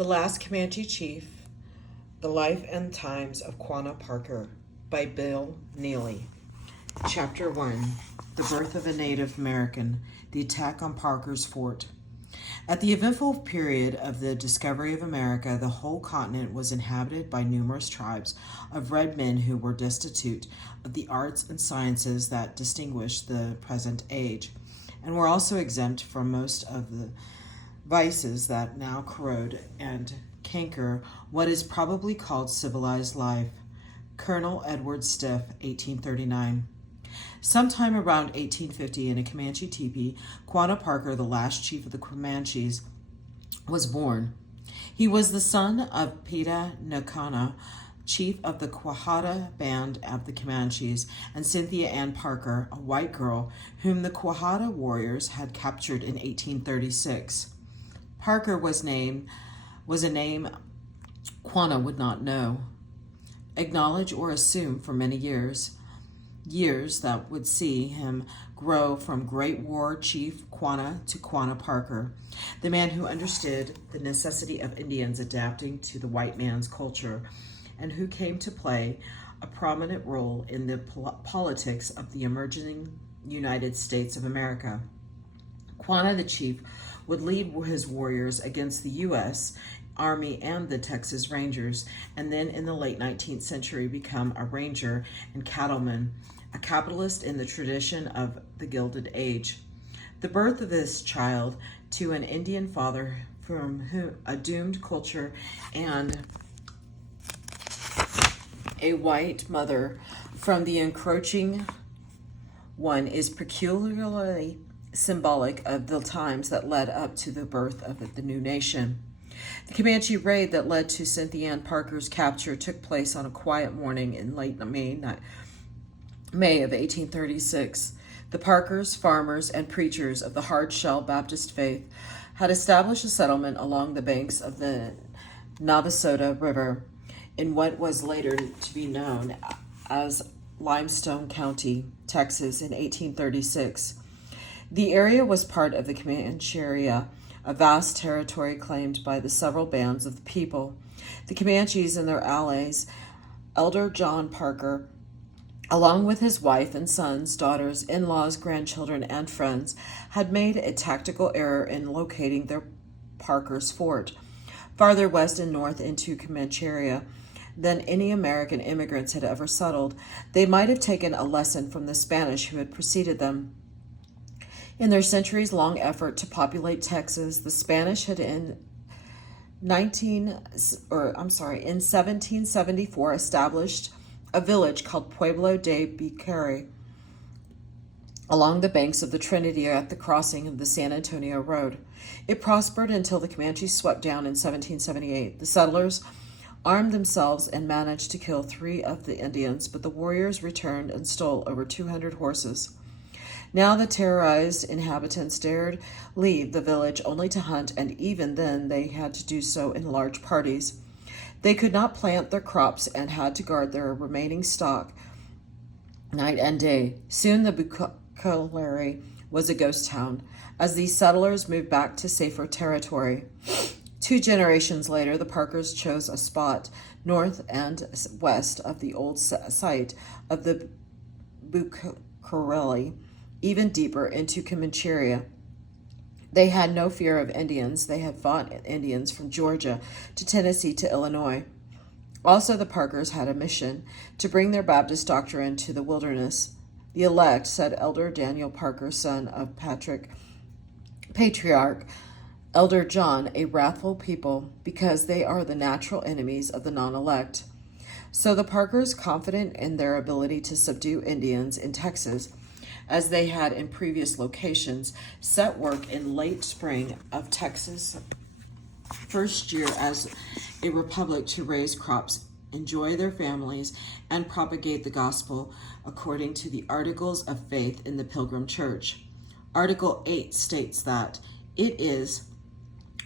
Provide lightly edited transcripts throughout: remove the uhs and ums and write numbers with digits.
The Last Comanche Chief, The Life and Times of Quanah Parker by Bill Neeley. Chapter 1, The Birth of a Native American, The Attack on Parker's Fort. At the eventful period of the discovery of America, the whole continent was inhabited by numerous tribes of red men who were destitute of the arts and sciences that distinguish the present age, and were also exempt from most of the vices that now corrode and canker what is probably called civilized life. Colonel Edward Stiff, 1839. Sometime around 1850, in a Comanche teepee, Quanah Parker, the last chief of the Comanches, was born. He was the son of Peta Nakana, chief of the Quahada band of the Comanches, and Cynthia Ann Parker, a white girl whom the Quahada warriors had captured in 1836. Parker was a name Quanah would not know, acknowledge, or assume for many years that would see him grow from Great War Chief Quanah to Quanah Parker, the man who understood the necessity of Indians adapting to the white man's culture, and who came to play a prominent role in the politics of the emerging United States of America. Quanah the chief would lead his warriors against the U.S. Army and the Texas Rangers, and then in the late 19th century become a ranger and cattleman, a capitalist in the tradition of the Gilded Age. The birth of this child to an Indian father from a doomed culture and a white mother from the encroaching one is peculiarly symbolic of the times that led up to the birth of the new nation. The Comanche raid that led to Cynthia Ann Parker's capture took place on a quiet morning in late May of 1836. The Parkers, farmers, and preachers of the Hard-Shell Baptist faith had established a settlement along the banks of the Navasota River in what was later to be known as Limestone County, Texas, in 1836. The area was part of the Comanche, a vast territory claimed by the several bands of the people. The Comanches and their allies, Elder John Parker, along with his wife and sons, daughters, in-laws, grandchildren, and friends, had made a tactical error in locating their Parker's Fort farther west and north into Comanche than any American immigrants had ever settled. They might have taken a lesson from the Spanish who had preceded them. In their centuries-long effort to populate Texas, the Spanish had in 1774 established a village called Pueblo de Bicari along the banks of the Trinity at the crossing of the San Antonio Road. It prospered until the Comanches swept down in 1778. The settlers armed themselves and managed to kill 3 of the Indians, but the warriors returned and stole over 200 horses. Now the terrorized inhabitants dared leave the village only to hunt, and even then they had to do so in large parties. They could not plant their crops and had to guard their remaining stock night and day. Soon the Bucalary was a ghost town, as these settlers moved back to safer territory. 2 generations later, the Parkers chose a spot north and west of the old site of the Bucalary, even deeper into Comanche. They had no fear of Indians. They had fought Indians from Georgia to Tennessee to Illinois. Also, the Parkers had a mission to bring their Baptist doctrine to the wilderness. The elect, said Elder Daniel Parker, son of Patriarch Elder John, a wrathful people, because they are the natural enemies of the non-elect. So the Parkers, confident in their ability to subdue Indians in Texas, as they had in previous locations, set work in late spring of Texas' first year as a republic to raise crops, enjoy their families, and propagate the gospel according to the Articles of Faith in the Pilgrim Church. Article 8 states that it is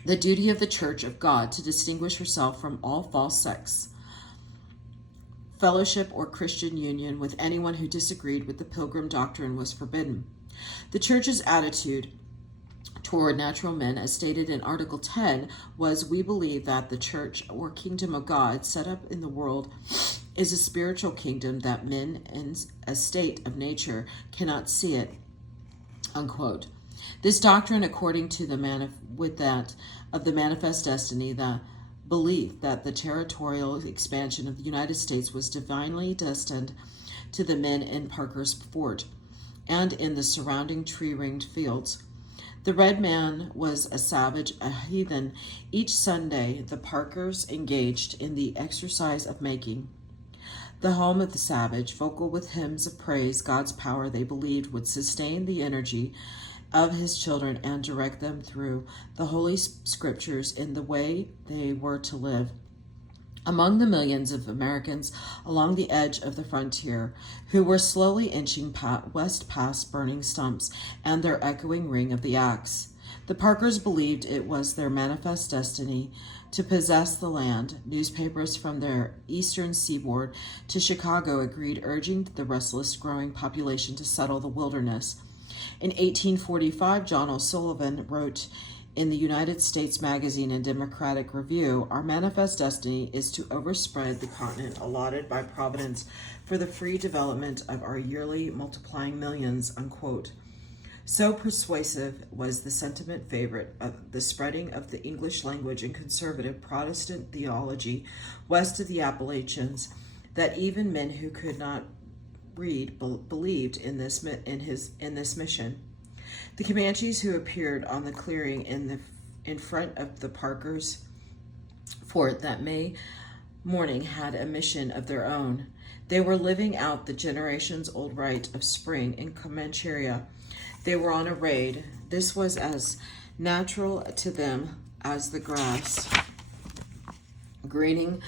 the duty of the Church of God to distinguish herself from all false sects, fellowship, or Christian union with anyone who disagreed with the Pilgrim doctrine was forbidden. The Church's attitude toward natural men, as stated in Article 10, was we believe that the church or kingdom of God set up in the world is a spiritual kingdom that men in a state of nature cannot see it, unquote. This doctrine, according to the of the manifest destiny, the belief that the territorial expansion of the United States was divinely destined to the men in Parker's Fort and in the surrounding tree-ringed fields. The red man was a savage, a heathen. Each Sunday, the Parkers engaged in the exercise of making the home of the savage, vocal with hymns of praise. God's power, they believed, would sustain the energy of his children and direct them through the Holy Scriptures in the way they were to live. Among the millions of Americans along the edge of the frontier who were slowly inching west past burning stumps and their echoing ring of the axe, the Parkers believed it was their manifest destiny to possess the land. Newspapers from their eastern seaboard to Chicago agreed, urging the restless growing population to settle the wilderness. In 1845, John O'Sullivan wrote in the United States Magazine and Democratic Review, "Our manifest destiny is to overspread the continent allotted by Providence for the free development of our yearly multiplying millions," unquote. So persuasive was the sentiment favorite of the spreading of the English language and conservative Protestant theology west of the Appalachians that even men who could not read believed in this mission. The Comanches who appeared on the clearing in front of the Parkers' fort that May morning had a mission of their own. They were living out the generations-old rite of spring in Comanche. They were on a raid. This was as natural to them as the grass greening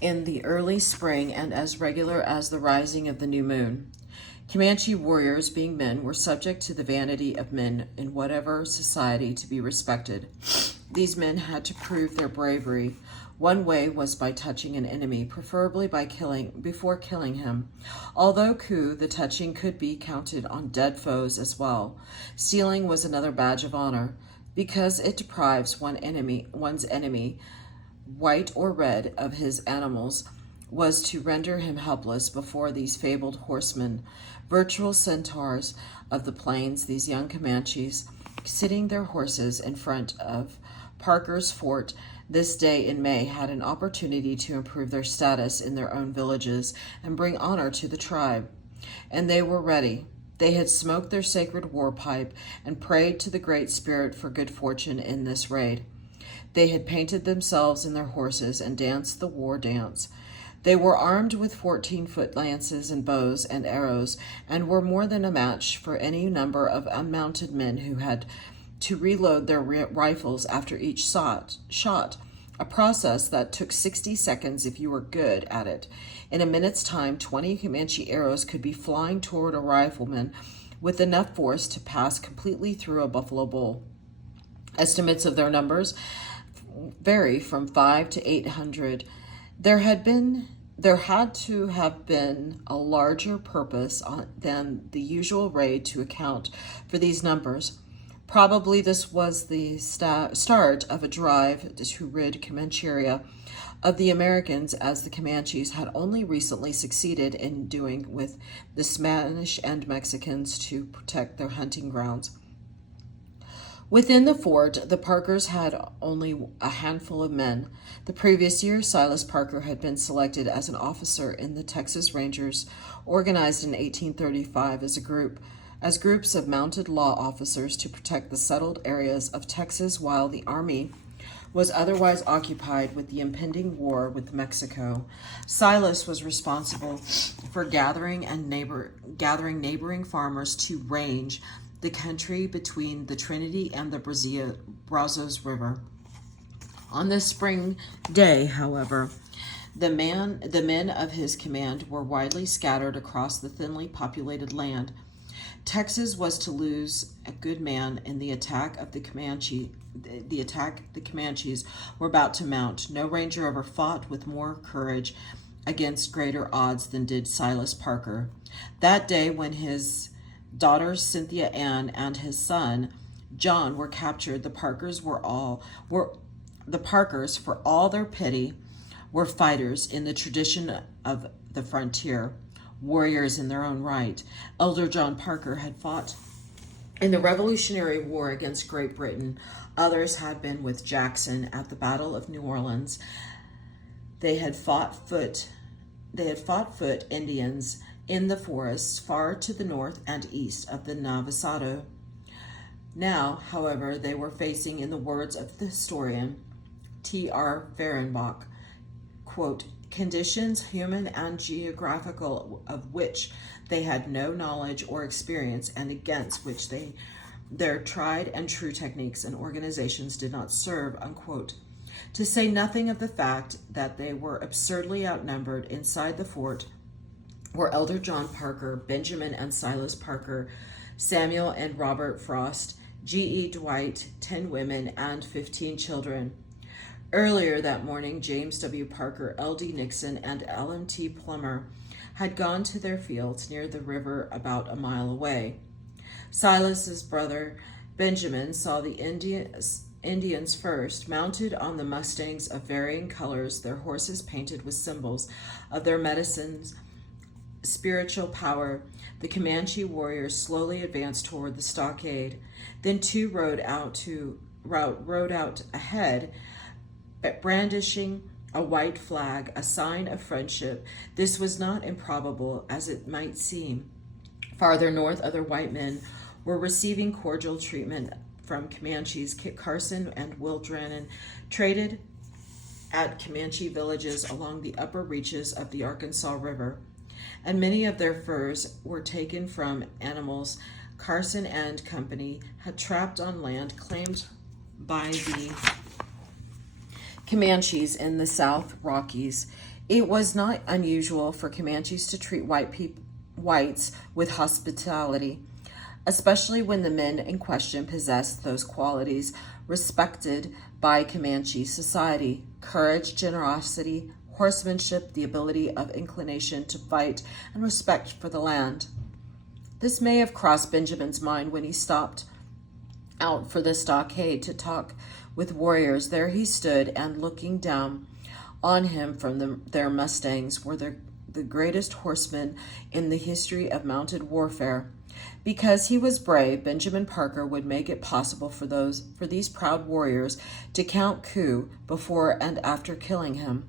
in the early spring and as regular as the rising of the new moon. Comanche warriors, being men, were subject to the vanity of men in whatever society to be respected. These men had to prove their bravery. One way was by touching an enemy, preferably before killing him. Although the touching could be counted on dead foes as well. Stealing was another badge of honor, because it deprives one's enemy, white or red, of his animals, was to render him helpless before these fabled horsemen, virtual centaurs of the plains. These young Comanches, sitting their horses in front of Parker's Fort this day in May, had an opportunity to improve their status in their own villages and bring honor to the tribe. And they were ready. They had smoked their sacred war pipe and prayed to the Great Spirit for good fortune in this raid. They had painted themselves and their horses and danced the war dance. They were armed with 14-foot lances and bows and arrows, and were more than a match for any number of unmounted men who had to reload their rifles after each shot, a process that took 60 seconds if you were good at it. In a minute's time, 20 Comanche arrows could be flying toward a rifleman with enough force to pass completely through a buffalo bull. Estimates of their numbers vary from 5 to 800. There had to have been a larger purpose than the usual raid to account for these numbers. Probably this was the start of a drive to rid Comanche of the Americans, as the Comanches had only recently succeeded in doing with the Spanish and Mexicans to protect their hunting grounds. Within the fort, the Parkers had only a handful of men. The previous year, Silas Parker had been selected as an officer in the Texas Rangers, organized in 1835 as groups of mounted law officers to protect the settled areas of Texas while the Army was otherwise occupied with the impending war with Mexico. Silas was responsible for gathering neighboring farmers to range the country between the Trinity and the Brazos River. On this spring day, however, the men of his command were widely scattered across the thinly populated land. Texas was to lose a good man in the attack the Comanches were about to mount. No ranger ever fought with more courage against greater odds than did Silas Parker. That day, when his daughter Cynthia Ann and his son John were captured, the Parkers, for all their pity, were fighters in the tradition of the frontier, warriors in their own right. Elder John Parker had fought in the Revolutionary War against Great Britain. Others had been with Jackson at the Battle of New Orleans. They had fought foot Indians in the forests far to the north and east of the Navasado. Now, however, they were facing, in the words of the historian T.R. Fehrenbach, quote, conditions, human and geographical, of which they had no knowledge or experience, and against which their tried and true techniques and organizations did not serve, unquote. To say nothing of the fact that they were absurdly outnumbered inside the fort were Elder John Parker, Benjamin and Silas Parker, Samuel and Robert Frost, G.E. Dwight, 10 women, and 15 children. Earlier that morning, James W. Parker, L.D. Nixon, and L.M.T. Plummer had gone to their fields near the river about a mile away. Silas's brother, Benjamin, saw the Indians first, mounted on the mustangs of varying colors, their horses painted with symbols of their medicine's spiritual power. The Comanche warriors slowly advanced toward the stockade. Then two rode out ahead, brandishing a white flag, a sign of friendship. This was not improbable, as it might seem. Farther north, other white men were receiving cordial treatment from Comanches. Kit Carson and Will Drennan traded at Comanche villages along the upper reaches of the Arkansas River, and many of their furs were taken from animals Carson and Company had trapped on land claimed by the Comanches in the South Rockies. It was not unusual for Comanches to treat whites with hospitality, especially when the men in question possessed those qualities respected by Comanche society: courage, generosity, horsemanship, the ability of inclination to fight, and respect for the land. This may have crossed Benjamin's mind when he stopped out for the stockade to talk with warriors. There he stood, and looking down on him from their mustangs were the greatest horsemen in the history of mounted warfare. Because he was brave, Benjamin Parker would make it possible for these proud warriors to count coup before and after killing him.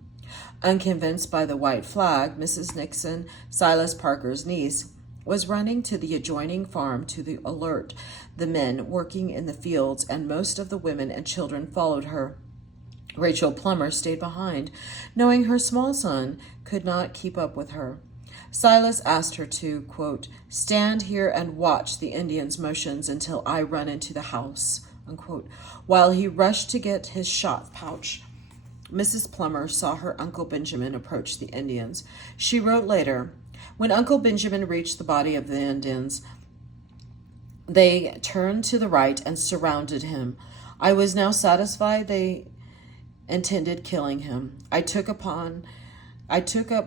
Unconvinced by the white flag, Mrs. Nixon, Silas Parker's niece, was running to the adjoining farm to alert the men working in the fields, and most of the women and children followed her. Rachel Plummer stayed behind, knowing her small son could not keep up with her. Silas asked her to, quote, stand here and watch the Indians' motions until I run into the house, unquote, while he rushed to get his shot pouch. Mrs. Plummer saw her Uncle Benjamin approach the Indians. She wrote later, when Uncle Benjamin reached the body of the Indians, they turned to the right and surrounded him. I was now satisfied they intended killing him. I took up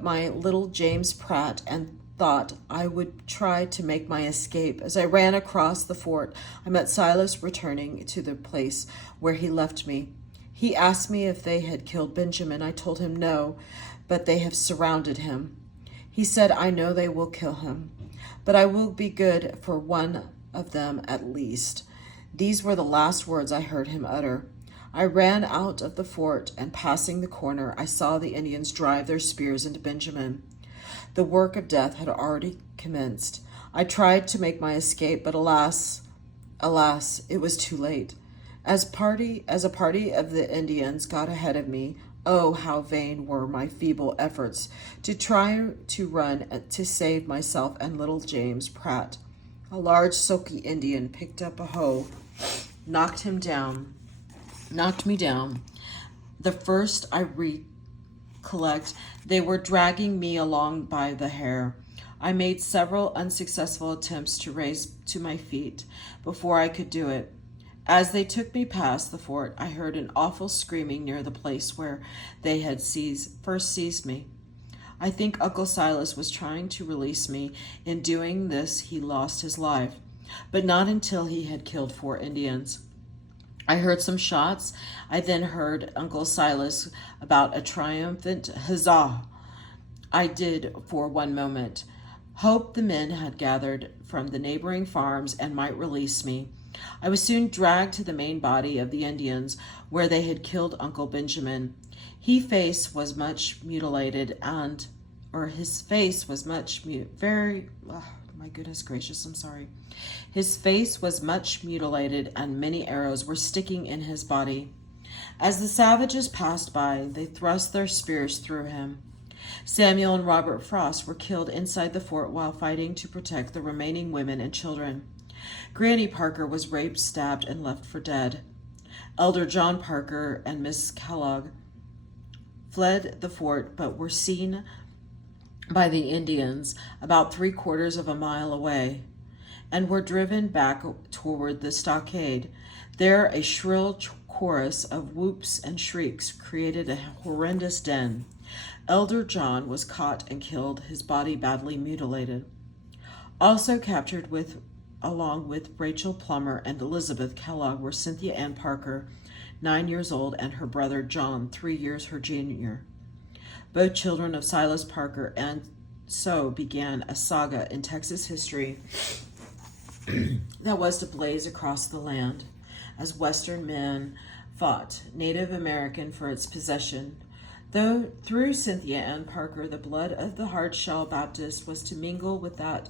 my little James Pratt and thought I would try to make my escape. As I ran across the fort, I met Silas returning to the place where he left me. He asked me if they had killed Benjamin. I told him no, but they have surrounded him. He said, I know they will kill him, but I will be good for one of them at least. These were the last words I heard him utter. I ran out of the fort, and passing the corner, I saw the Indians drive their spears into Benjamin. The work of death had already commenced. I tried to make my escape, but alas, it was too late. As a party of the Indians got ahead of me, oh, how vain were my feeble efforts to try to run to save myself and little James Pratt. A large sulky Indian picked up a hoe, knocked me down. The first I recollect, they were dragging me along by the hair. I made several unsuccessful attempts to raise to my feet before I could do it. As they took me past the fort, I heard an awful screaming near the place where they had first seized me. I think Uncle Silas was trying to release me. In doing this, he lost his life. but not until he had killed 4 Indians. I heard some shots. I then heard Uncle Silas about a triumphant huzzah. I did, for one moment, hope the men had gathered from the neighboring farms and might release me. I was soon dragged to the main body of the Indians, where they had killed Uncle Benjamin. His face was much mutilated, my goodness gracious, I'm sorry. His face was much mutilated, and many arrows were sticking in his body. As the savages passed by, they thrust their spears through him. Samuel and Robert Frost were killed inside the fort while fighting to protect the remaining women and children. Granny Parker was raped, stabbed, and left for dead. Elder John Parker and Miss Kellogg fled the fort but were seen by the Indians about 3/4 of a mile away and were driven back toward the stockade. There a shrill chorus of whoops and shrieks created a horrendous din. Elder John was caught and killed, his body badly mutilated. Also captured along with Rachel Plummer and Elizabeth Kellogg were Cynthia Ann Parker, 9 years old, and her brother John, 3 years her junior, both children of Silas Parker, and so began a saga in Texas history that was to blaze across the land as Western men fought Native American for its possession. Though through Cynthia Ann Parker the blood of the hard-shell Baptist was to mingle with that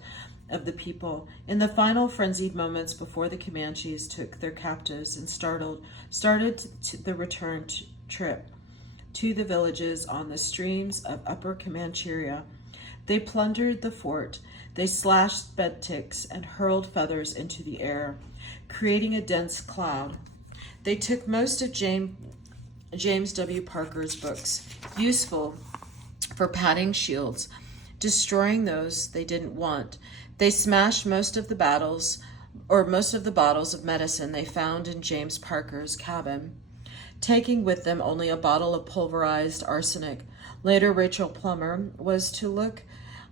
of the people, in the final frenzied moments before the Comanches took their captives and started the return trip to the villages on the streams of Upper Comancheria, they plundered the fort. They slashed bed ticks and hurled feathers into the air, creating a dense cloud. They took most of James W. Parker's books, useful for padding shields, destroying those they didn't want. They smashed most of the bottles of medicine they found in James Parker's cabin, taking with them only a bottle of pulverized arsenic. Later, Rachel Plummer was to look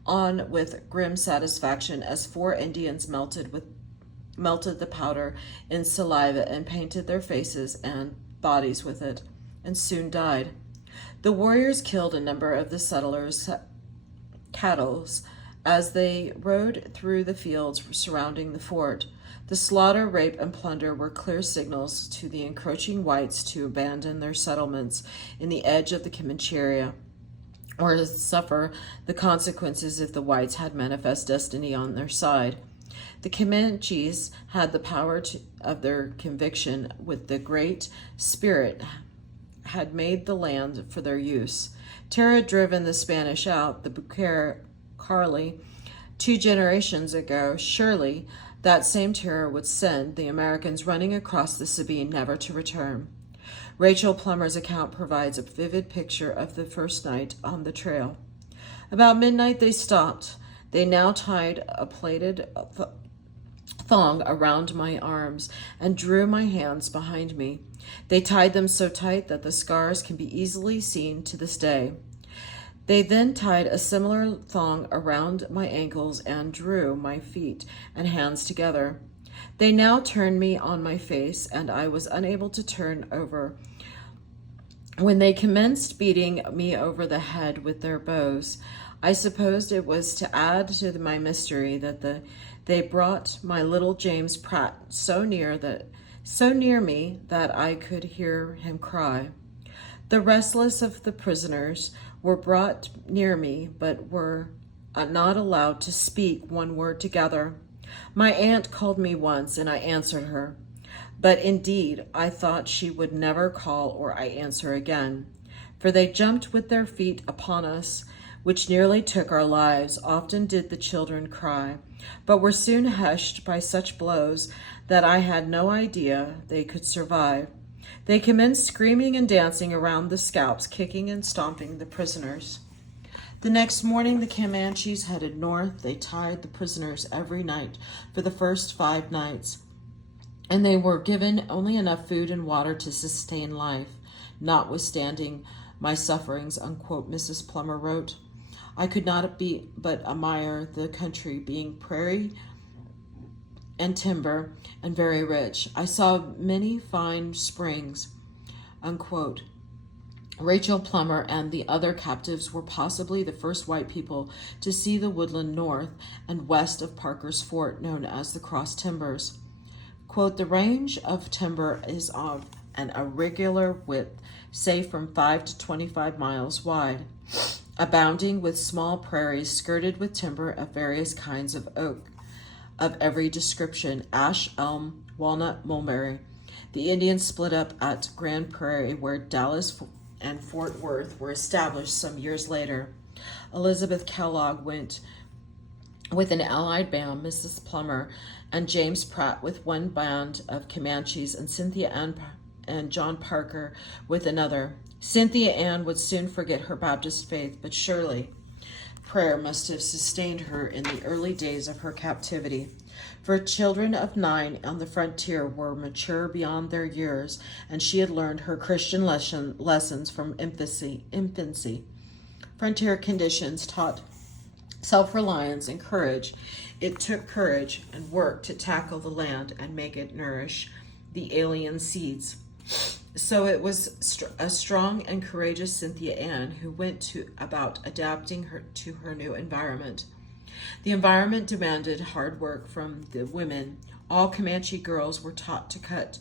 on with grim satisfaction as 4 Indians melted the powder in saliva and painted their faces and bodies with it, and soon died. The warriors killed a number of the settlers' cattle as they rode through the fields surrounding the fort. The slaughter, rape, and plunder were clear signals to the encroaching whites to abandon their settlements in the edge of the Comancheria, or to suffer the consequences if the whites had manifest destiny on their side. The Comanches had the power of their conviction, with the Great Spirit had made the land for their use. Terror had driven the Spanish out, the Bucar Carly, 2 generations ago. Surely that same terror would send the Americans running across the Sabine, never to return. Rachel Plummer's account provides a vivid picture of the first night on the trail. About midnight they stopped. They now tied a plaited thong around my arms and drew my hands behind me. They tied them so tight that the scars can be easily seen to this day. They then tied a similar thong around my ankles and drew my feet and hands together. They now turned me on my face, and I was unable to turn over. When they commenced beating me over the head with their bows, I supposed it was to add to my mystery that they brought my little James Pratt so near me that I could hear him cry. The restless of the prisoners were brought near me, but were not allowed to speak one word together. My aunt called me once, and I answered her. But indeed, I thought she would never call or I answer again, for they jumped with their feet upon us, which nearly took our lives. Often did the children cry, but were soon hushed by such blows that I had no idea they could survive. They commenced screaming and dancing around the scalps, kicking and stomping the prisoners. The next morning, the Comanches headed north. They tied the prisoners every night for the first 5 nights, and they were given only enough food and water to sustain life, notwithstanding my sufferings, unquote, Mrs. Plummer wrote. I could not but admire the country, being prairie and timber and very rich. I saw many fine springs, unquote. Rachel Plummer and the other captives were possibly the first white people to see the woodland north and west of Parker's Fort, known as the Cross Timbers. Quote, the range of timber is of an irregular width, say from 5 to 25 miles wide, abounding with small prairies skirted with timber of various kinds of oak, of every description, ash, elm, walnut, mulberry. The Indians split up at Grand Prairie, where Dallas and Fort Worth were established some years later. Elizabeth Kellogg went with an allied band, Mrs. Plummer, and James Pratt with one band of Comanches, and Cynthia Ann and John Parker with another. Cynthia Ann would soon forget her Baptist faith, but surely prayer must have sustained her in the early days of her captivity. For children of 9 on the frontier were mature beyond their years, and she had learned her Christian lessons from infancy. Frontier conditions taught self-reliance and courage. It took courage and work to tackle the land and make it nourish the alien seeds. So it was a strong and courageous Cynthia Ann who went about adapting her to her new environment. The environment demanded hard work from the women. All Comanche girls were taught to cut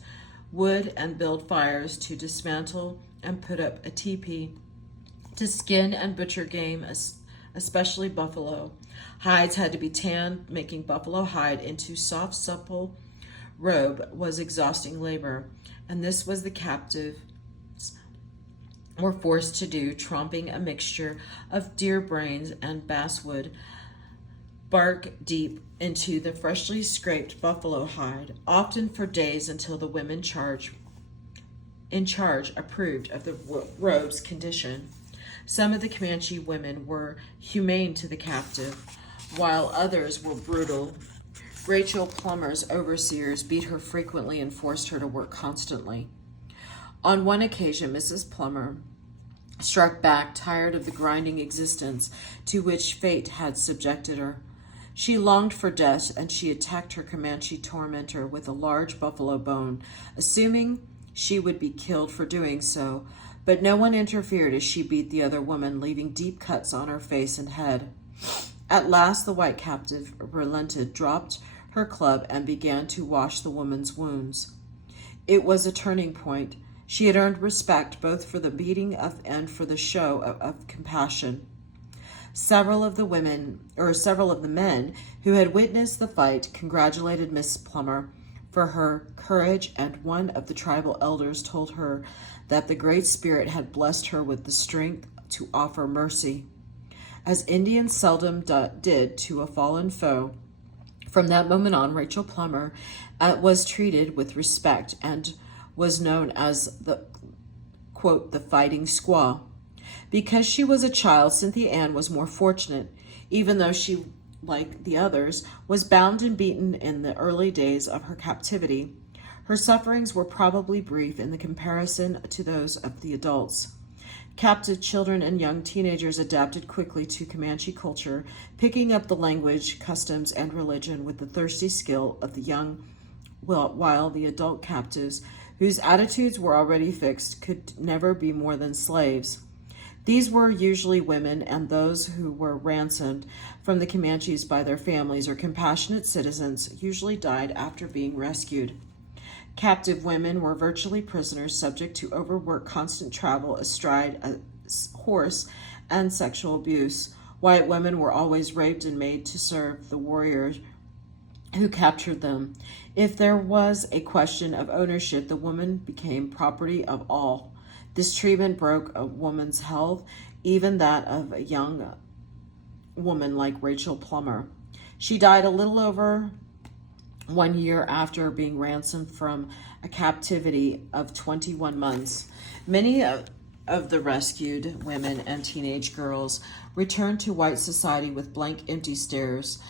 wood and build fires, to dismantle and put up a teepee, to skin and butcher game, especially buffalo. Hides had to be tanned. Making buffalo hide into soft, supple robe was exhausting labor, and this was the captives were forced to do, tromping a mixture of deer brains and basswood bark deep into the freshly scraped buffalo hide, often for days, until the women in charge approved of the robe's condition. Some of the Comanche women were humane to the captive, while others were brutal. Rachel Plummer's overseers beat her frequently and forced her to work constantly. On one occasion, Mrs. Plummer struck back, tired of the grinding existence to which fate had subjected her. She longed for death, and she attacked her Comanche tormentor with a large buffalo bone, assuming she would be killed for doing so, but no one interfered as she beat the other woman, leaving deep cuts on her face and head. At last the white captive relented, dropped her club, and began to wash the woman's wounds. It was a turning point. She had earned respect both for the beating and for the show of compassion. Several of the men who had witnessed the fight congratulated Miss Plummer for her courage, and one of the tribal elders told her that the Great Spirit had blessed her with the strength to offer mercy, as Indians seldom did to a fallen foe. From that moment on, Rachel Plummer was treated with respect and was known as the, quote, the fighting squaw. Because she was a child, Cynthia Ann was more fortunate, even though she, like the others, was bound and beaten in the early days of her captivity. Her sufferings were probably brief in the comparison to those of the adults. Captive children and young teenagers adapted quickly to Comanche culture, picking up the language, customs, and religion with the thirsty skill of the young, while the adult captives, whose attitudes were already fixed, could never be more than slaves. These were usually women and those who were ransomed from the Comanches by their families, or compassionate citizens, usually died after being rescued. Captive women were virtually prisoners, subject to overwork, constant travel astride a horse, and sexual abuse. White women were always raped and made to serve the warriors who captured them. If there was a question of ownership, the woman became property of all. This treatment broke a woman's health, even that of a young woman like Rachel Plummer. She died a little over 1 year after being ransomed from a captivity of 21 months. Many of the rescued women and teenage girls returned to white society with blank, empty stares,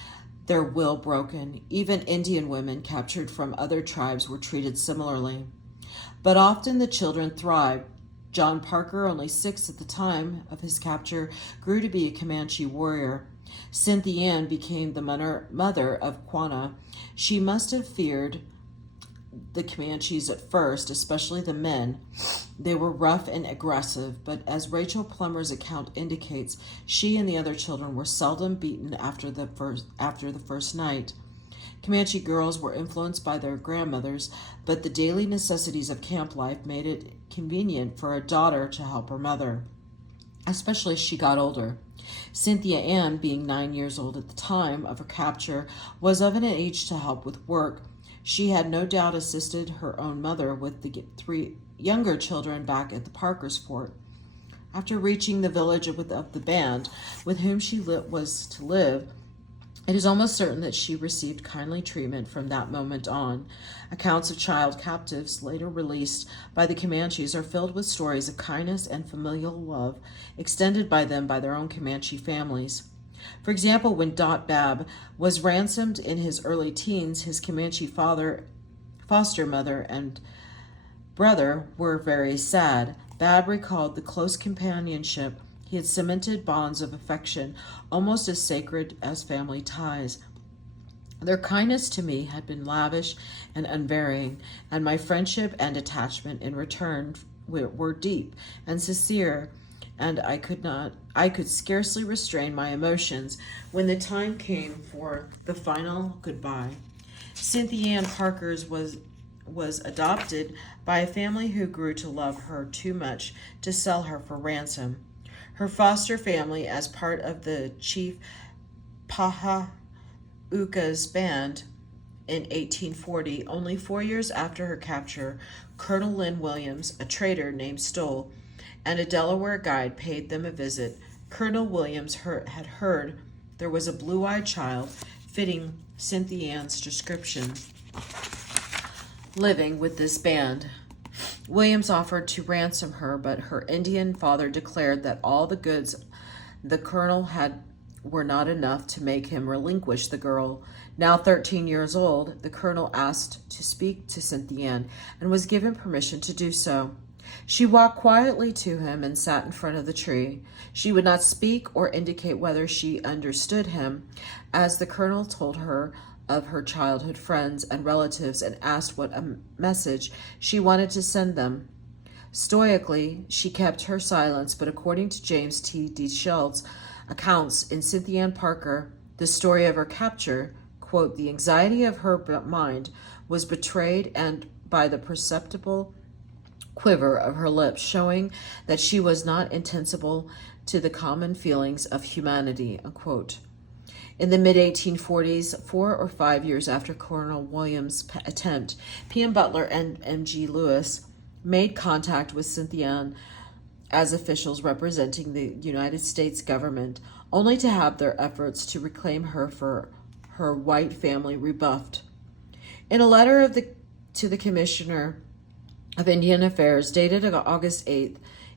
their will broken. Even Indian women captured from other tribes were treated similarly. But often the children thrived. John Parker, only 6 at the time of his capture, grew to be a Comanche warrior. Cynthia Ann became the mother of Quanah. She must have feared the Comanches at first, especially the men. They were rough and aggressive, but as Rachel Plummer's account indicates, she and the other children were seldom beaten after the first night. Comanche girls were influenced by their grandmothers, but the daily necessities of camp life made it convenient for a daughter to help her mother, especially as she got older. Cynthia Ann, being 9 years old at the time of her capture, was of an age to help with work. She had no doubt assisted her own mother with the 3 younger children back at the Parker's fort. After reaching the village of the band with whom she was to live, it is almost certain that she received kindly treatment from that moment on. Accounts of child captives later released by the Comanches are filled with stories of kindness and familial love extended by them by their own Comanche families. For example, when Dot Bab was ransomed in his early teens, his Comanche foster mother and brother were very sad. Bab recalled the close companionship. He had cemented bonds of affection almost as sacred as family ties. Their kindness to me had been lavish and unvarying, and my friendship and attachment in return were deep and sincere, and I could scarcely restrain my emotions when the time came for the final goodbye. Cynthia Ann Parker's was adopted by a family who grew to love her too much to sell her for ransom. Her foster family, as part of the Chief Pahauka's band in 1840, only 4 years after her capture, Colonel Lynn Williams, a trader named Stoll, and a Delaware guide paid them a visit. Colonel Williams had heard there was a blue-eyed child fitting Cynthia Ann's description living with this band. Williams offered to ransom her, but her Indian father declared that all the goods the colonel had were not enough to make him relinquish the girl. Now 13 years old, the colonel asked to speak to Cynthia Ann and was given permission to do so. She walked quietly to him and sat in front of the tree. She would not speak or indicate whether she understood him, as the colonel told her of her childhood friends and relatives and asked what a message she wanted to send them. Stoically, she kept her silence, but according to James T. DeShield's accounts in Cynthia Ann Parker, the story of her capture, quote, the anxiety of her mind was betrayed and by the perceptible quiver of her lips, showing that she was not insensible to the common feelings of humanity, unquote. In the mid-1840s, 4 or 5 years after Colonel Williams' attempt, P.M. Butler and M.G. Lewis made contact with Cynthia Ann as officials representing the United States government, only to have their efforts to reclaim her for her white family rebuffed. In a letter to the Commissioner of Indian Affairs dated August 8,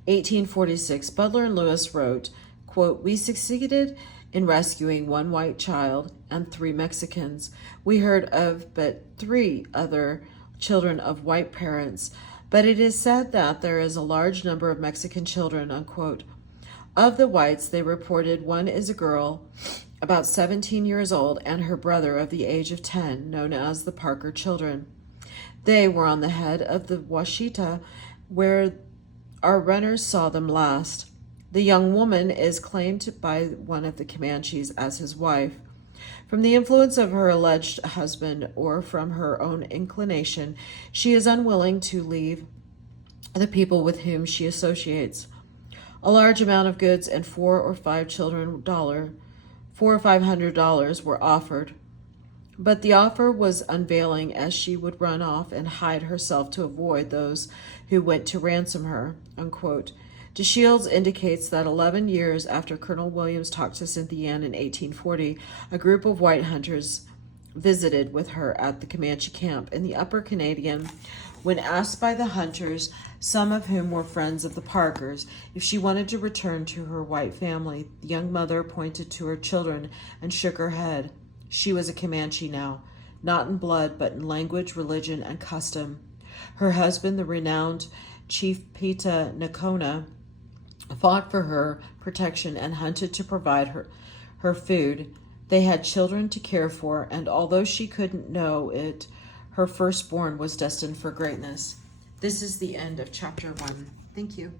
1846, Butler and Lewis wrote, quote, we succeeded in rescuing 1 white child and 3 Mexicans. We heard of but 3 other children of white parents, but it is said that there is a large number of Mexican children, unquote. Of the whites, they reported 1 is a girl about 17 years old and her brother of the age of 10, known as the Parker children. They were on the head of the Washita where our runners saw them last. The young woman is claimed by one of the Comanches as his wife. From the influence of her alleged husband or from her own inclination, she is unwilling to leave the people with whom she associates. A large amount of goods and $4 or $500 were offered, but the offer was unavailing, as she would run off and hide herself to avoid those who went to ransom her, unquote. DeShields indicates that 11 years after Colonel Williams talked to Cynthia Ann in 1840, a group of white hunters visited with her at the Comanche camp in the Upper Canadian. When asked by the hunters, some of whom were friends of the Parkers, if she wanted to return to her white family, the young mother pointed to her children and shook her head. She was a Comanche now, not in blood, but in language, religion, and custom. Her husband, the renowned Chief Pita Nakona, fought for her protection and hunted to provide her food. They had children to care for, and although she couldn't know it, her firstborn was destined for greatness. This is the end of chapter 1. Thank you.